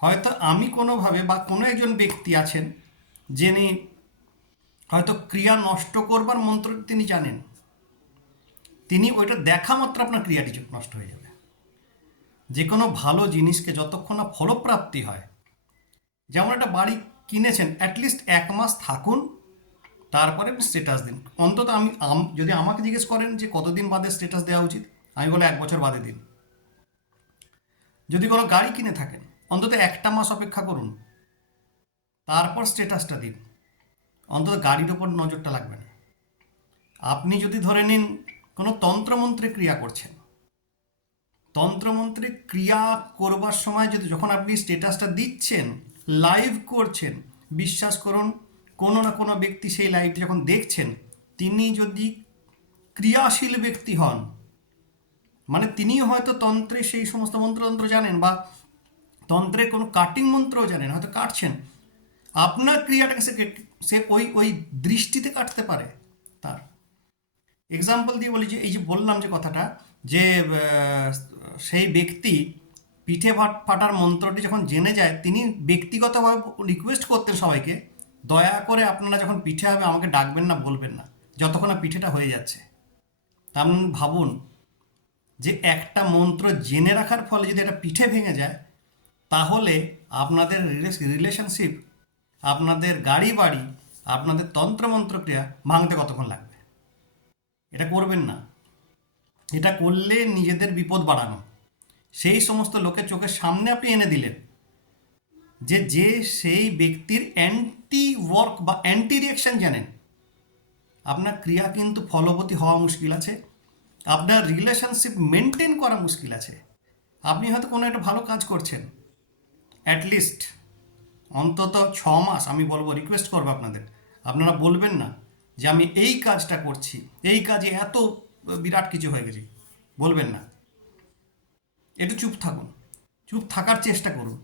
হয়তো আমি কোনোভাবে বা কোনো একজন ব্যক্তি আছেন যিনি হয়তো ক্রিয়া নষ্ট করবার মন্ত্র তিনি জানেন, তিনি ওইটা দেখা মাত্র আপনার ক্রিয়াটি নষ্ট হয়ে যাবে। যে কোনো ভালো জিনিসকে যতক্ষণ না ফলপ্রাপ্তি হয়, যেমন একটা বাড়ি কিনেছেন, অ্যাটলিস্ট 1 মাস থাকুন, তারপরে স্ট্যাটাস দিন। অন্তত যদি আমাকে জিজ্ঞেস করেন যে কতদিন বাদে স্ট্যাটাস দেওয়া উচিত, আমি বলে 1 বছর বাদে দিন। যদি কোনো গাড়ি কিনে থাকেন, অন্তত 1টা মাস অপেক্ষা করুন, তারপর স্ট্যাটাসটা দিন। অন্তত গাড়ির ওপর নজরটা লাগবে না। আপনি যদি ধরে নিন কোনো তন্ত্রমন্ত্রে ক্রিয়া করছেন, তন্ত্রমন্ত্রে ক্রিয়া করবার সময় যদি যখন আপনি স্ট্যাটাসটা দিচ্ছেন, লাইভ করছেন, বিশ্বাস করুন কোনো না কোনো ব্যক্তি সেই লাইভটি যখন দেখছেন, তিনি যদি ক্রিয়াশীল ব্যক্তি হন, মানে তিনিও হয়তো তন্ত্রে সেই সমস্ত মন্ত্রতন্ত্র জানেন, বা তন্ত্রের কোনো কাটিং মন্ত্রও জানেন, হয়তো কাটছেন, আপনার ক্রিয়াটাকে সে ওই ওই দৃষ্টিতে কাটতে পারে। তার এক্সাম্পল দিয়ে বলি, যে এই যে বললাম যে কথাটা, যে সেই ব্যক্তি পিঠে ফাটার মন্ত্রটি যখন জেনে যায়, তিনি ব্যক্তিগতভাবে রিকোয়েস্ট করতেন সবাইকে, দয়া করে আপনারা যখন পিঠে হবে আমাকে ডাকবেন না, বলবেন না, যতক্ষণ না পিঠেটা হয়ে যাচ্ছে। তা আপনি ভাবুন যে একটা মন্ত্র জেনে রাখার ফলে যদি একটা পিঠে ভেঙে যায়, তাহলে আপনাদের রিলেশনশিপ, আপনাদের গাড়ি বাড়ি, আপনাদের তন্ত্রমন্ত্র ক্রিয়া ভাঙতে কতক্ষণ লাগবে? এটা করবেন না। এটা করলে নিজেদের বিপদ বাড়ানো। সেই সমস্ত লোকের চোখের সামনে আপনি এনে দিলেন যে সেই ব্যক্তির অ্যান্টি ওয়ার্ক বা অ্যান্টি রিয়াকশন জানেন, আপনার ক্রিয়া কিন্তু ফলবতী হওয়া মুশকিল আছে, আপনার রিলেশনশিপ মেনটেন করা মুশকিল আছে। আপনি হয়তো কোনো একটা ভালো কাজ করছেন, অ্যাটলিস্ট অন্তত 6 মাস, আমি বলবো, রিকোয়েস্ট করবো আপনাদের, আপনারা বলবেন না যে আমি এই কাজটা করছি, এই কাজে এত বিরাট কিছু হয়ে গেছে, বলবেন না। একটু চুপ থাকুন, চুপ থাকার চেষ্টা করুন।